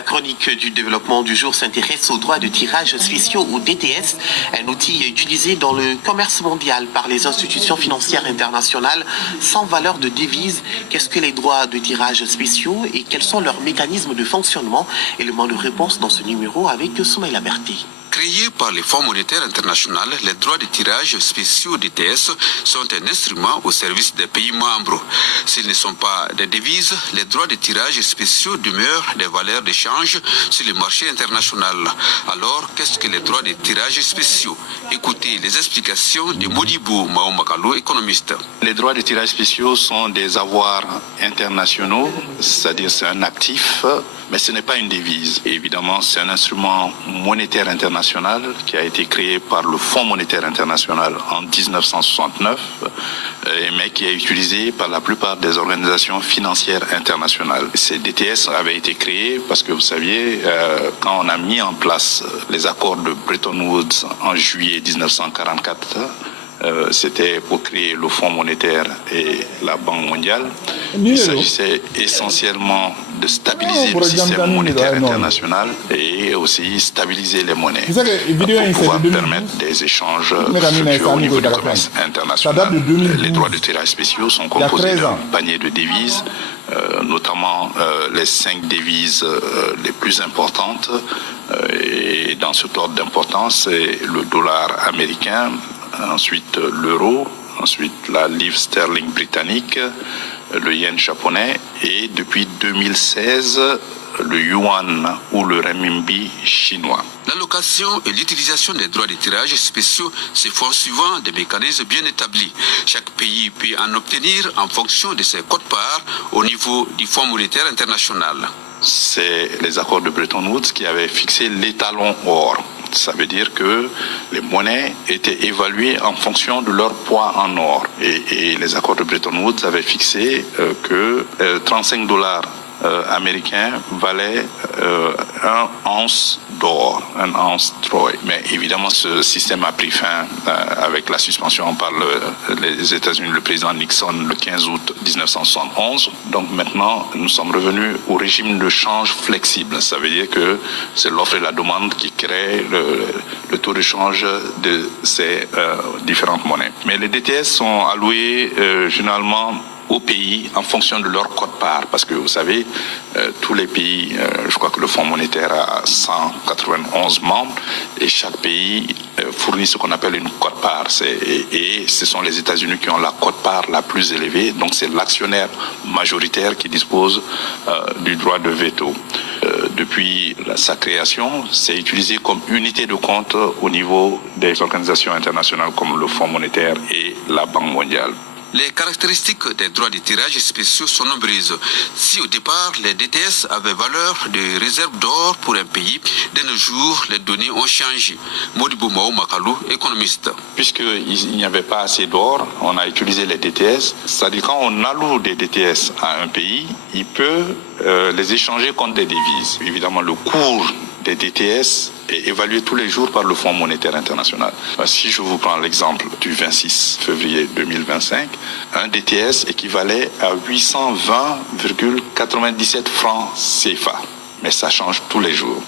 La chronique du développement du jour s'intéresse aux droits de tirage spéciaux ou DTS, un outil utilisé dans le commerce mondial par les institutions financières internationales sans valeur de devise. Qu'est-ce que les droits de tirage spéciaux et quels sont leurs mécanismes de fonctionnement? Élément de réponse dans ce numéro avec Soumaïla Berté. Créés par le Fonds monétaire international, les droits de tirage spéciaux DTS sont un instrument au service des pays membres. S'ils ne sont pas des devises, les droits de tirage spéciaux demeurent des valeurs d'échange sur le marché international. Alors, qu'est-ce que les droits de tirage spéciaux? Écoutez les explications de Modibo Maoumakalou, économiste. Les droits de tirage spéciaux sont des avoirs internationaux, c'est-à-dire c'est un actif, mais ce n'est pas une devise. Et évidemment, c'est un instrument monétaire international qui a été créé par le Fonds monétaire international en 1969, mais qui est utilisé par la plupart des organisations financières internationales. Ces DTS avaient été créés parce que vous saviez, quand on a mis en place les accords de Bretton Woods en juillet 1944, c'était pour créer le Fonds monétaire et la Banque mondiale. Il s'agissait essentiellement de stabiliser le système monétaire international et aussi stabiliser les monnaies pour pouvoir permettre des échanges futurs au niveau du commerce international. Les droits de tirage spéciaux sont composés d'un panier de devises, notamment les 5 devises les plus importantes. Et dans cet ordre d'importance, c'est le dollar américain, ensuite l'euro, ensuite la livre sterling britannique, le yen japonais et depuis 2016 le yuan ou le renminbi chinois. L'allocation et l'utilisation des droits de tirage spéciaux se font suivant des mécanismes bien établis. Chaque pays peut en obtenir en fonction de ses quotes-parts au niveau du Fonds monétaire international. C'est les accords de Bretton Woods qui avaient fixé l'étalon or. Ça veut dire que les monnaies étaient évaluées en fonction de leur poids en or. Et les accords de Bretton Woods avaient fixé que 35 dollars américains valaient un once d'or, un once Troy. Mais évidemment, ce système a pris fin avec la suspension par les États-Unis, le président Nixon, le 15 août 1971. Donc maintenant, nous sommes revenus au régime de change flexible. Ça veut dire que c'est l'offre et la demande qui crée le taux de change de ces différentes monnaies. Mais les DTS sont alloués généralement aux pays en fonction de leur quote-part. Parce que vous savez, tous les pays, je crois que le Fonds monétaire a 191 membres et chaque pays fournit ce qu'on appelle une quote-part. Et ce sont les États-Unis qui ont la quote-part la plus élevée. Donc c'est l'actionnaire majoritaire qui dispose du droit de veto. Depuis sa création, c'est utilisé comme unité de compte au niveau des organisations internationales comme le Fonds monétaire et la Banque mondiale. Les caractéristiques des droits de tirage spéciaux sont nombreuses. Si au départ, les DTS avaient valeur de réserve d'or pour un pays, de nos jours, les données ont changé. Modibo Maoumakalou, économiste. Puisqu'il n'y avait pas assez d'or, on a utilisé les DTS. C'est-à-dire quand on alloue des DTS à un pays, il peut les échanger contre des devises. Évidemment, le cours des DTS est évalué tous les jours par le Fonds monétaire international. Si je vous prends l'exemple du 26 février 2025, un DTS équivalait à 820,97 francs CFA. Mais ça change tous les jours.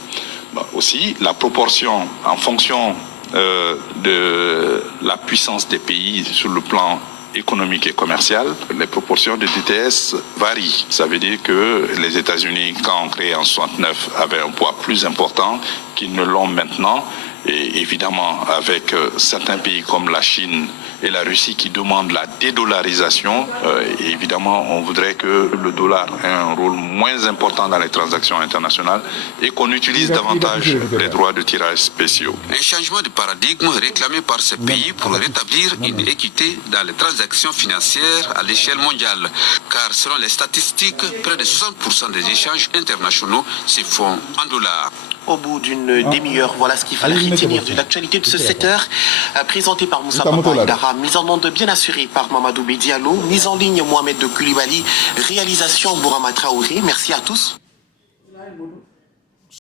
Aussi, la proportion en fonction de la puissance des pays sur le plan économique et commercial, les proportions de DTS varient. Ça veut dire que les États-Unis, quand créés en 69, avaient un poids plus important qu'ils ne l'ont maintenant. Et évidemment, avec certains pays comme la Chine et la Russie qui demandent la dédollarisation, évidemment, on voudrait que le dollar ait un rôle moins important dans les transactions internationales et qu'on utilise davantage les droits de tirage spéciaux. Un changement de paradigme réclamé par ces pays pour rétablir une équité dans les transactions financières à l'échelle mondiale. Car selon les statistiques, près de 60% des échanges internationaux se font en dollars. Au bout d'une demi-heure, voilà ce qu'il fallait retenir de l'actualité de ce 7h, présenté par Moussa Papaïdara, mise en onde bien assurée par Mamadou Bedialo, mise en ligne Mohamed de Koulibaly, réalisation Bourama Traoré. Merci à tous.